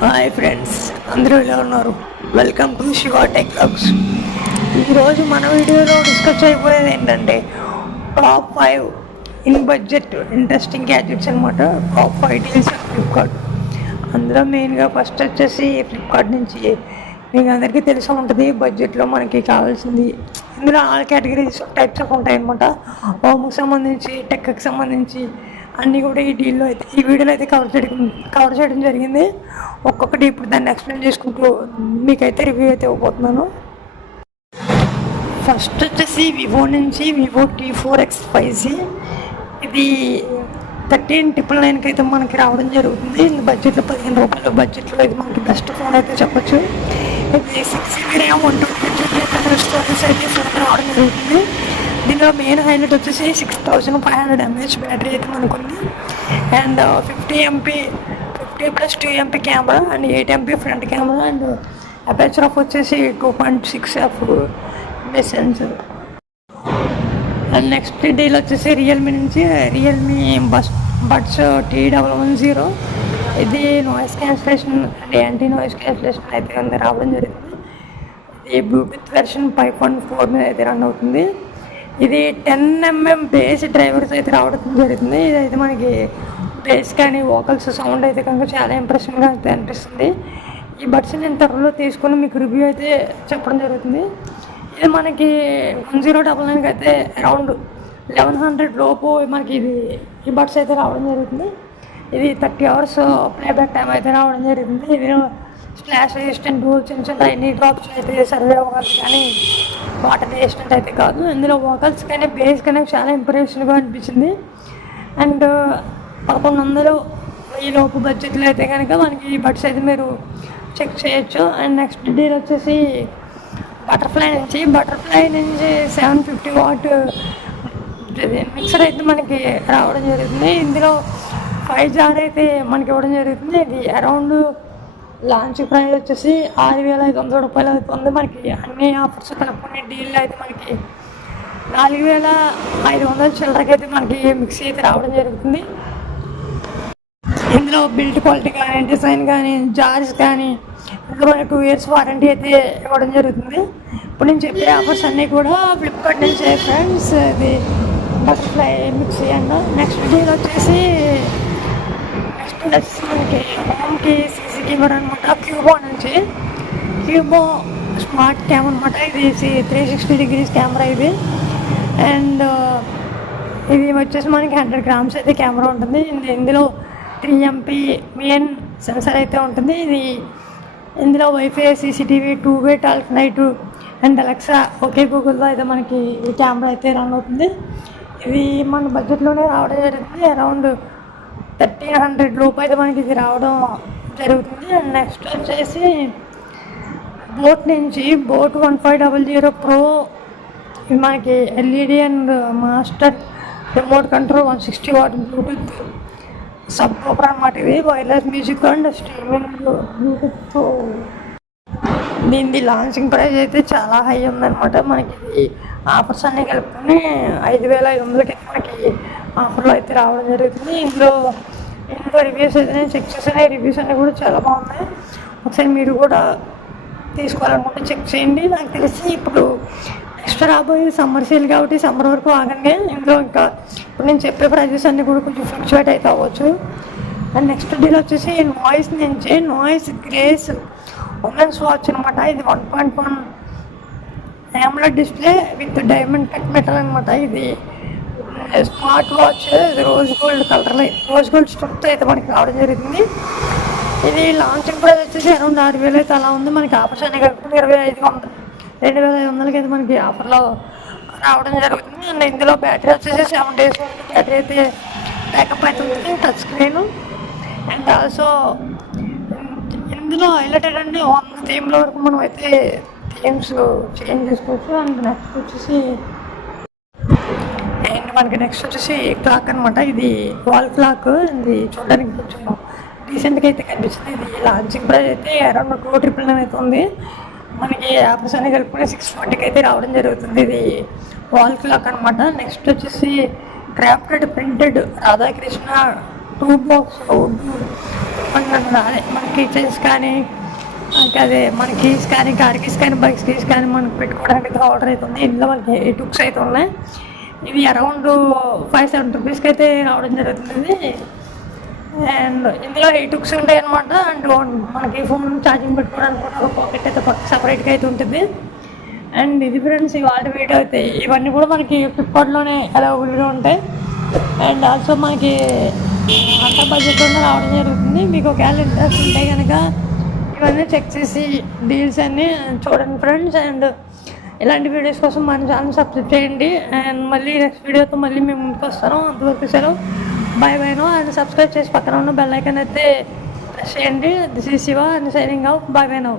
Hi friends, అందరూ ఎలా ఉన్నారు? Welcome to Shiva tech logs. ఈరోజు మన వీడియోలో డిస్కస్ అయిపోయేది ఏంటంటే top 5 in budget interesting gadgets అనమాట. Top 5 deals Flipkart. అందులో మెయిన్గా ఫస్ట్ వచ్చేసి ఫ్లిప్కార్ట్ నుంచి మీకు అందరికీ తెలిసి ఉంటుంది, బడ్జెట్లో మనకి కావాల్సింది. ఇందులో ఆల్ కేటగిరీస్ టైప్స్ ఆఫ్ ఉంటాయి అనమాట. హోమ్కి సంబంధించి, టెక్కి సంబంధించి అన్నీ కూడా ఈ డీల్లో అయితే ఈ వీడియోలో అయితే కవర్ చేయడం జరిగింది. ఒక్కొక్కటి ఇప్పుడు దాన్ని ఎక్స్ప్లెయిన్ చేసుకుంటూ మీకైతే రివ్యూ అయితే ఇవ్వబోతున్నాను. ఫస్ట్ వచ్చేసి వివో నుంచి వివో T4X 5C. ఇది 13,999కి అయితే మనకి రావడం జరుగుతుంది. బడ్జెట్లో 15 రూపాయల బడ్జెట్లో ఇది మనకి బెస్ట్ ఫోన్ అయితే చెప్పచ్చు. ఇది 6GB RAM 128GB స్టోరేజ్ అయితే ఫోన్ రావడం జరుగుతుంది. దీనిలో మెయిన్ హైలైట్ వచ్చేసి 6500 mAh బ్యాటరీ అయితే మనకుంది. And 50+2MP camera and 8MP front camera and aperture of వచ్చేసి 2.6f sensor. And next deal వచ్చేసి రియల్మీ నుంచి రియల్మీ బడ్స్ T110. ఇది నాయిస్ క్యాన్సిలేషన్ అంటే యాంటీ నాయిస్ క్యాన్సిలేషన్ అయితే రావడం జరుగుతుంది. ఇది బ్లూటూత్ వెర్షన్ 5.4 మీద అయితే రన్ అవుతుంది. ఇది 10mm బేస్ డ్రైవర్స్ అయితే రావడం జరుగుతుంది. ఇదైతే మనకి బేస్ కానీ వోకల్స్ సౌండ్ అయితే కనుక చాలా ఇంప్రెషన్గా అయితే అనిపిస్తుంది. ఈ బడ్స్ నేను త్వరలో తీసుకుని మీకు రివ్యూ అయితే చెప్పడం జరుగుతుంది. ఇది మనకి 1099కి అయితే అరౌండ్ 1100 లోపు మనకి ఈ బడ్స్ అయితే రావడం జరుగుతుంది. ఇది 30 hours ప్లేబ్యాక్ టైం అయితే రావడం జరుగుతుంది. ఇది స్ప్లాష్ రెసిస్టెంట్ చిన్న రైనీ డ్రాప్స్ అయితే సర్వే అవ్వాలి, కానీ వాటర్ రెసిస్టెంట్ అయితే కాదు. ఇందులో వోకల్స్ కానీ బేస్ కానీ చాలా ఇంప్రెషన్గా అనిపించింది. అండ్ 1100 ఈ లోపు బడ్జెట్లో అయితే కనుక మనకి ఈ బడ్స్ అయితే మీరు చెక్ చేయొచ్చు. అండ్ నెక్స్ట్ డీల్ వచ్చేసి బటర్ఫ్లై నుంచి 750 వాట్ మిక్సర్ అయితే మనకి రావడం జరుగుతుంది. ఇందులో 5 జార్ అయితే మనకి ఇవ్వడం జరుగుతుంది. ఇది అరౌండ్ లాంచ్ ప్రైస్ వచ్చేసి 6500 రూపాయలు అవుతుంది. మనకి అన్ని ఆఫర్స్ కలుపుకునే డీల్ అయితే మనకి 4500 చిల్లరకి అయితే మనకి మిక్సీ అయితే రావడం జరుగుతుంది. ఇందులో బిల్డ్ క్వాలిటీ కానీ, డిజైన్ కానీ, జార్స్ కానీ ఇందులో 2 years వారంటీ అయితే ఇవ్వడం జరుగుతుంది. ఇప్పుడు నేను చెప్పే ఆఫర్స్ అన్నీ కూడా ఫ్లిప్కార్ట్ నుంచి ఫ్రెండ్స్. ఇది butterfly mixie and next deal వచ్చేసి మనకి హోమ్కి సీసీ కెమెరా అనమాట. క్యూబో నుంచి క్యూబో స్మార్ట్ క్యామ్ అనమాట. ఇది 360 degrees కెమెరా ఇది. అండ్ ఇది వచ్చేసి మనకి 100 grams అయితే కెమెరా ఉంటుంది. ఇందులో 3MP మెయిన్ సెన్సర్ అయితే ఉంటుంది. ఇందులో wifi, CCTV, 2-way talc night and Alexa, okay గూగుల్లో అయితే మనకి ఈ కెమెరా అయితే రన్ అవుతుంది. ఇది మన బడ్జెట్లోనే రావడం జరుగుతుంది. అరౌండ్ 1300 రూపాయలు అయితే మనకి ఇది రావడం జరుగుతుంది. అండ్ నెక్స్ట్ వచ్చేసి బోట్ నుంచి బోట్ 1500 Pro. ఇది మనకి LED and master remote control 160 watt Bluetooth sub woofer అనమాట. ఇది wireless music and streaming Bluetooth. దీని లాంచింగ్ ప్రైస్ అయితే చాలా హై ఉందన్నమాట. మనకి ఆఫర్స్ అన్నీ కలుపుకొని 5500కి మనకి ఆఫర్లో అయితే రావడం జరుగుతుంది. ఇందులో రివ్యూస్ అయితే నేను చెక్ చేశాను. ఈ రివ్యూస్ అన్నీ కూడా చాలా బాగున్నాయి. ఒకసారి మీరు కూడా తీసుకోవాలనుకుంటే చెక్ చేయండి. నాకు తెలిసి ఇప్పుడు నెక్స్ట్ రాబోయే సమ్మర్ సేల్ కాబట్టి సమ్మర్ వరకు ఆగండి. ఇందులో ఇంకా ఇప్పుడు నేను చెప్పే ప్రైజెస్ అన్నీ కూడా కొంచెం ఫ్లక్చువేట్ అయితే అవ్వచ్చు. అండ్ నెక్స్ట్ డీల్ వచ్చేసి నాయిస్ నుంచి నాయిస్ గ్రేస్ ఉమెన్స్ వాచ్ అనమాట. ఇది 1.1 AMOLED display with diamond cut metal అనమాట. ఇది స్మార్ట్ వాచ్ రోజ్ గోల్డ్ కలర్లో రోజ్ గోల్డ్ స్టఫ్తో అయితే మనకి రావడం జరుగుతుంది. ఇది లాంచింగ్ ప్రైస్ వచ్చేసి అరౌండ్ 6000 అయితే అలా ఉంది. మనకి ఆఫర్స్ అన్నీ కలుపుకుని 2500 అయితే మనకి ఆఫర్లో రావడం జరుగుతుంది. అండ్ ఇందులో బ్యాటరీ వచ్చేసి 7 days బ్యాటరీ అయితే బ్యాకప్ అవుతుంది. టచ్ స్క్రీన్ అండ్ ఆల్సో ఇందులో హైలైట్ ఏంటంటే 100 థీమ్ల వరకు మనం అయితే థీమ్స్ చేంజ్ చేసుకోవచ్చు. అండ్ నెక్స్ట్ వచ్చేసి క్లాక్ అనమాట. ఇది వాల్ క్లాక్. ఇది చూడడానికి కొంచెం రీసెంట్గా అయితే కనిపిస్తుంది. ఇది లాంచింగ్ ప్రైస్ అయితే అరౌండ్ 2,999 అయితే ఉంది. మనకి ఆఫర్స్ అన్నీ కలుపుకుని 640కి అయితే రావడం జరుగుతుంది. ఇది వాల్ క్లాక్ అనమాట. నెక్స్ట్ వచ్చేసి క్రాఫ్టెడ్ ప్రింటెడ్ రాధాకృష్ణ 2 box అదే మన కిచెన్స్ కానీ అదే మన కీస్ కానీ కార్ కీస్ కానీ బైక్స్ కీస్ కానీ మనకు పెట్టుకోవడానికి ఆర్డర్ అయితే ఉంది. ఇందులో మనకి 8 హుక్స్ అయితే ఉన్నాయి. ఇవి అరౌండ్ 570 రూపీస్కి అయితే రావడం జరుగుతుంది. అండ్ ఇందులో 8 హుక్స్ ఉంటాయి అనమాట. అండ్ మనకి ఫోన్ ఛార్జింగ్ పెట్టుకోవడానికి కూడా ఒక పాకెట్ అయితే సపరేట్గా అయితే ఉంటుంది. అండ్ ఇది ఫ్రెండ్స్ ఇవాళ వీడియో అయితే ఇవన్నీ కూడా మనకి ఫ్లిప్కార్ట్లోనే అవైలబుల్గా ఉంటాయి. అండ్ ఆల్సో మనకి అంత బడ్జెట్లోనే రావడం జరుగుతుంది. మీకు ఒకవేళ ఇంట్రెస్ట్ ఉంటే కనుక ఇవన్నీ చెక్ చేసి డీల్స్ అన్నీ చూడండి ఫ్రెండ్స్. అండ్ ఇలాంటి వీడియోస్ కోసం మన ఛానల్ సబ్స్క్రైబ్ చేయండి. అండ్ మళ్ళీ నెక్స్ట్ వీడియోతో మళ్ళీ మేము ముందుకు వస్తాను. అంతవరకు సెలవు, బాయ్ బాయ్ను. అండ్ సబ్స్క్రైబ్ చేసి పక్కన ఉన్న బెల్ ఐకాన్ అయితే ప్రెస్ చేయండి. This is Shiva and signing out. Bye bye now.